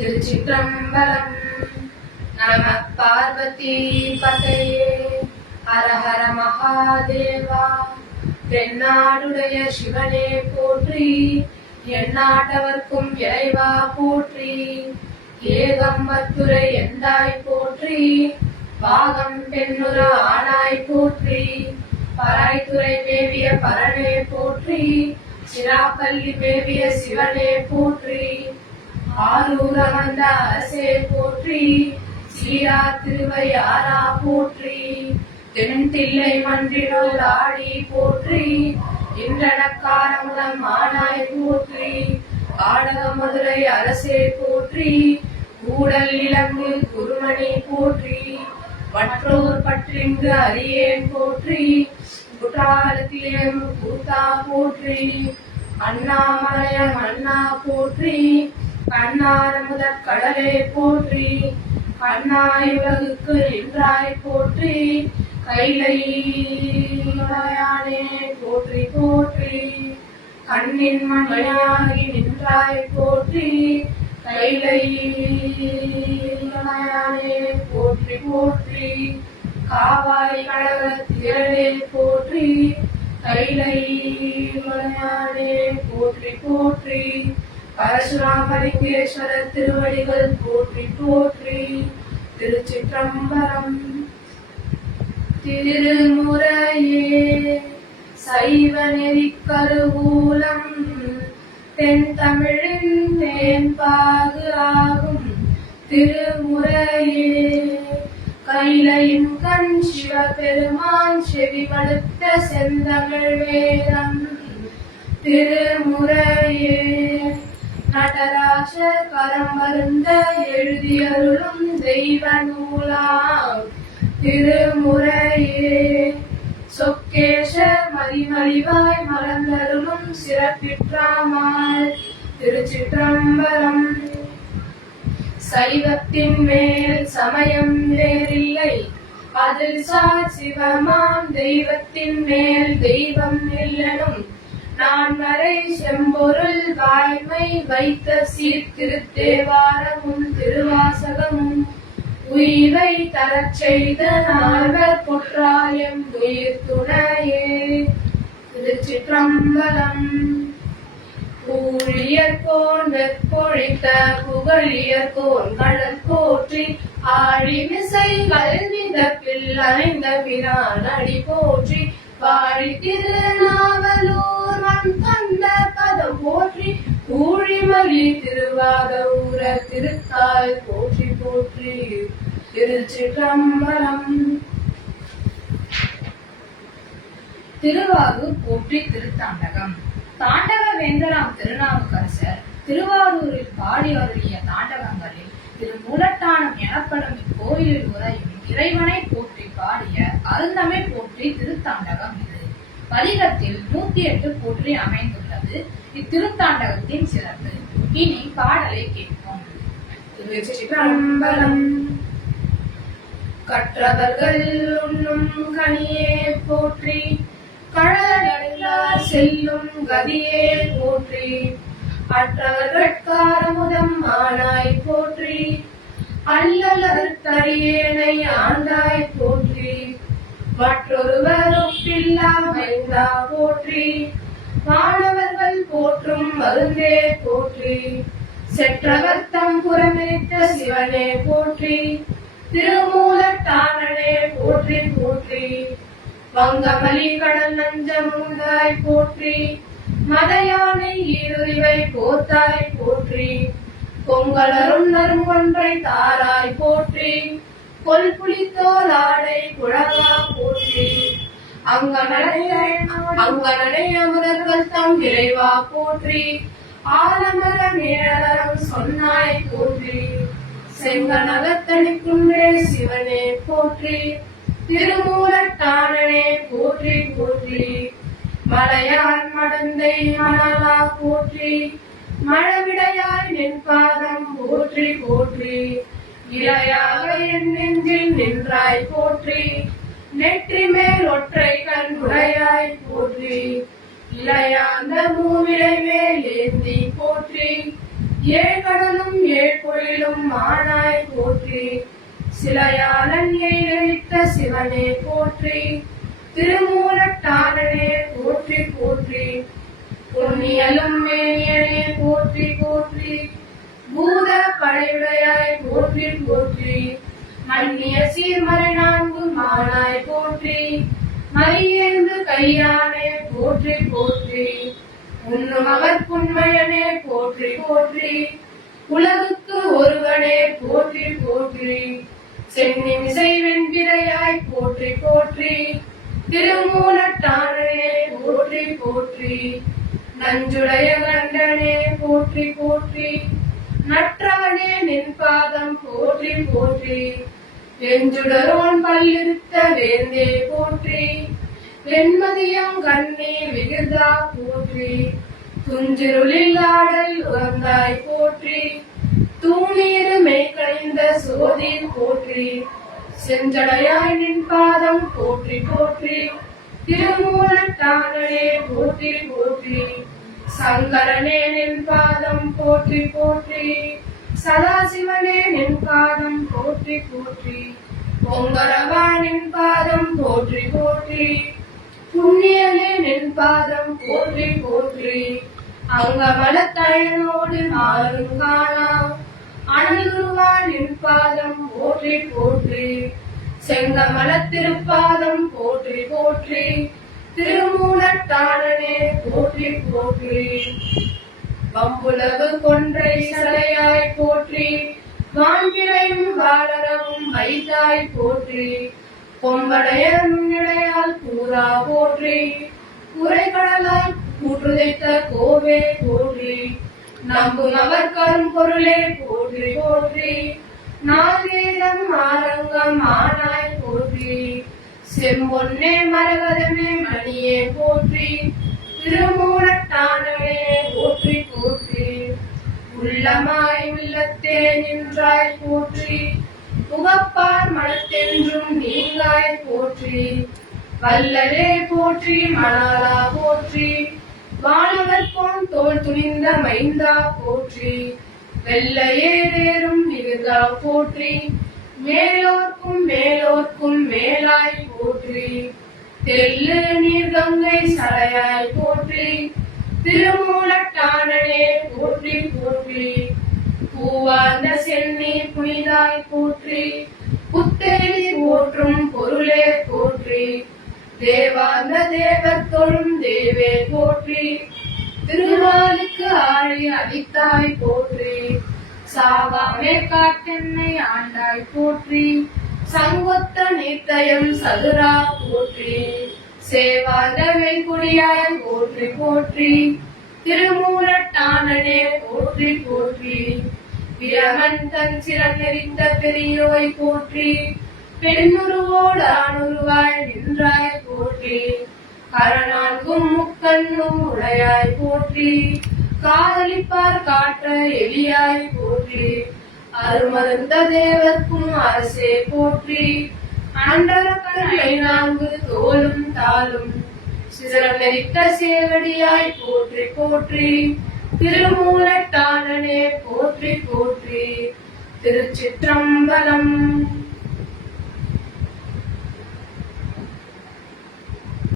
திருச்சிற்றம்பலம். நம பார்வதி பதையே. ஹர ஹர மகாதேவா. தென்னாடுடைய சிவனே போற்றி, எந்நாட்டவர்க்கும் இறைவா போற்றி. ஏகம்பத்துரை எந்தாய் போற்றி, பாகம் பெண்ணுற ஆனாய் போற்றி. பராய்த்துறை மேவிய பரனே போற்றி, சிராப்பள்ளி மேவிய சிவனே போற்றி. ஆரூர் அமர்ந்த அரசே போற்றி, சீரா திருவையாரா போற்றி. தென்தில்லை மன்றினோர் ஆடி போற்றி, இன்றனக்காரமுதம் ஆனாய் போற்றி. ஆடக மதுரை அரசே போற்றி, கூடல் இலங்கு குருமணி போற்றி. மற்றோர் பற்றிங்கு அறியேன் போற்றி, குற்றாலத்திலே கூத்தா போற்றி. அண்ணாமலைய மன்னா போற்றி, கண்ணார முதற் கடலே போற்றி. கண்ணாய் உலகுக்கு நின்றாய் போற்றி, கைலை மலையானே போற்றி போற்றி. கண்ணின் மணியாகி நின்றாய் போற்றி, கைலை மலையானே போற்றி போற்றி. காவாய் கழக திரளே போற்றி, கைலை மலையானே போற்றி போற்றி. பரசுராமலிங்கேஸ்வரர் திருவடிகள் போற்றி போற்றி. திருச்சிற்றம்பலம். திருமுறையே சைவ நெறிக் கருவூலம், தென் தமிழின் தேன்பாகு ஆகும் திருமுறையே. கைலையின் கண் சிவபெருமான் செவிமடுத்த செந்தமிழ் வேதம் திருமுறையே. நடராஜர் கரம் வருந்த எழுதியருளும் தெய்வ நூலாம் திருமுறையே. சொக்கேஷர் மதிமலிவாய் மலர்ந்தருளும் சிறப்பிற்றாமால் திருச்சிற்றம்பலம். சைவத்தின் மேல் சமயம் வேறில்லை, அதில் சார் சிவமாம் தெய்வத்தின் மேல் தெய்வம் இல்லனும். நான் வரை செம்பொருள் வாய்மை வைத்த சீர்திருத்தேவாரமும் திருவாசகமும் உயிரை தரச் செய்த நால்வர் பொற்றாயம் உயிர் துணையே. திருச்சிற்றம்பலம். ஊழியர்கோன் வெற்பொழித்த புகழியர்கோன் கடல் போற்றி, ஆழிமிசை கல்விதப்பில் அணைந்த பிரான் அடி போற்றி. வாழி திருநாவலூர் மண் தந்த பதம் போற்றி, ஊழிமலி திருவாத ஊர திருத்தாய் போற்றி போற்றி. திருச்சிற்றம்பலம். திருவாரூர் போற்றி திருத்தாண்டகம். தாண்டக வேந்தராம் திருநாவுக்கரசர் திருவாரூரில் பாடி அருளிய தாண்டகங்களில் திருமூலட்டானம் எனப்படும் இக்கோயிலில் உரையும் இறைவனை போற்றி பாடிய அருந்தமை போற்றி திருத்தாண்டகம் இது. பதிகத்தில் 108 போற்றி அமைந்துள்ளது இத்திருத்தாண்டகத்தின் சிறப்பு. இனி பாடலை கேட்போம். திருச்சிற்றம்பலம். கற்றவர்கள் உண்ணும் கனியே போற்றி, கடலெல்லாம் செல்லும் கதியே போற்றி. அற்றவர்கட்காரமுதம் ஆனாய் போற்றி, அல்லலர் தரியேனை ஆண்டாய் போற்றி. மற்றொருவர் ஒப்பில்லா மைந்தா போற்றி, மாணவர்கள் போற்றும் மருந்தே போற்றி. செற்றவர் தம் புறமிருத்த சிவனே போற்றி, திருமூலட்டானனே போற்றி போற்றி. வங்கமலி கடல் நஞ்சமுதாய் போற்றி, மதையானை ஈருரிவை போத்தாய் போற்றி. பொங்கலரும் நறுங்கொன்றை தாராய் போற்றி, கொல்புலித்தோல் ஆடை குழவா போற்றி. அங்கனடை அமரர்கள் தம் இறைவா போற்றி, ஆலமர மேளரம் சொன்னாய் போற்றி. செங்கனகத்தணிக்குன்றே சிவனே போற்றி, திருமூலட்டானனே போற்றி போற்றி. மலையான் மடந்தை மணலா போற்றி, மழவிடையாய் நின்பாதம் போற்றி போற்றி. இளையாக என் நெஞ்சில் நின்றாய் போற்றி, நெற்றி மேல் ஒற்றை கண் உடையாய் போற்றி. இளையாந்த மூவிலை மேல் ஏந்தி போற்றி, ஏழ்கடலும் ஏழ்பொழிலும் மானாய் போற்றி சிலையாளன் எய்தழித்த சிவனே போற்றி திருமூலட்டானனே போற்றி போற்றி பொன்னியலும் மேனியனே போற்றி போற்றி பூத படையுடையாய் போற்றி போற்றி மன்னிய சீர்மறை நான்கு மானாய் போற்றி மையேந்து கையானே போற்றி போற்றி உண்ணும் அவர் புன்மையனே போற்றி போற்றி உலகுக்கு ஒருவனே போற்றி போற்றி சென்னிமிசை வெண்பிரையாய் போற்றி போற்றி திருமூலட்டானனே போற்றி போற்றி நஞ்சுடைய கண்டனே போற்றி போற்றி நற்றவனே நின் பாதம் போற்றி போற்றி வெஞ்சுடரோன் பல்லிருத்த வேந்தே போற்றி வெண்மதியம் கண்ணே விகிர்தா போற்றி துஞ்சிருளில் ஆடல் உகந்தாய் போற்றி தூணீரு மேற்கணிந்த சோதி போற்றி செஞ்சடையாய் நின் பாதம் போற்றி போற்றி திருமூலட்டானனே போற்றி போற்றி சங்கரனே நின் பாதம் போற்றி போற்றி சதாசிவனே நின் பாதம் போற்றி போற்றி பொங்கரவா நின் பாதம் போற்றி போற்றி புண்ணியனே நின் பாதம் போற்றி போற்றி அங்கமலத்தழனோடு மாறும் காணா அணிகுருவா நின் பாதம் போற்றி போற்றி செங்கமலத்திருப்பாதம் போற்றி போற்றி திருமூலட்டானனே போற்றி போற்றி வம்புலகு கொன்றை சடையாய் போற்றி வான்பிறையும் வாளரவும் வைத்தாய் போற்றி கொம்படைய நுண்ணிடையால் கூறா போற்றி குறைகடலாய் கூற்றுதைத்த கோவே போற்றி நம்பும் அவர் கரும்பொருளே போற்றி போற்றி நால்வேதம் ஆரங்கம் ஆனாய் போற்றி செம்பொன்னே மரகதமே மணியே போற்றி திருமூலட்டானனே போற்றி போற்றி உள்ளமாய் உள்ளத்தே நின்றாய் போற்றி புகப்பார் மனத்தென்றும் நீங்காய் போற்றி வல்லரே போற்றி மணாலா போற்றி வானவர்கோன் தோல் துணிந்த மைந்தா போற்றி வெள்ளையேறும் விருதா போற்றி மேலோர்க்கும் மேலோர்க்கும் மேலாய் போற்றி தெல்லு நீர் கங்கை சடையாய் போற்றி திருமூலட்டானனே போற்றி போற்றி பூவார்ந்த சென்னி புனிதாய் போற்றி புத்தேரி போற்றும் பொருளே போற்றி தேவார்ந்த தேவர் தொழும் தேவே போற்றி திருவாளுக்கு ஆழி அளித்தாய் போற்றி சாவாமே காட்டென்னை ஆண்டாய் போற்றி சங்கொத்த நித்தயம் சதுரா போற்றி சேவார்ந்த வெண்குடியாய் போற்றி போற்றி திருமூலட்டானனே போற்றி போற்றி பிரமன் தன் சிறந்தெறிந்த பெரியோய் போற்றி பெண்ணுருவோடு ஆணுருவாய் நின்றாய் போற்றி கரணான்கும் முக்கண்ணும் உடையாய் போற்றி காதலிப்பார் காற்ற எலியாய் போற்றி அருமருந்த தேவர்க்கும் அரசே போற்றி அண்டர கருளை நான்கு தோலும் தாளும் சிதறம் நெறித்த சேவடியாய் போற்றி போற்றி திருமூலட்டானனே போற்றி போற்றி திருச்சிற்றம்பலம்.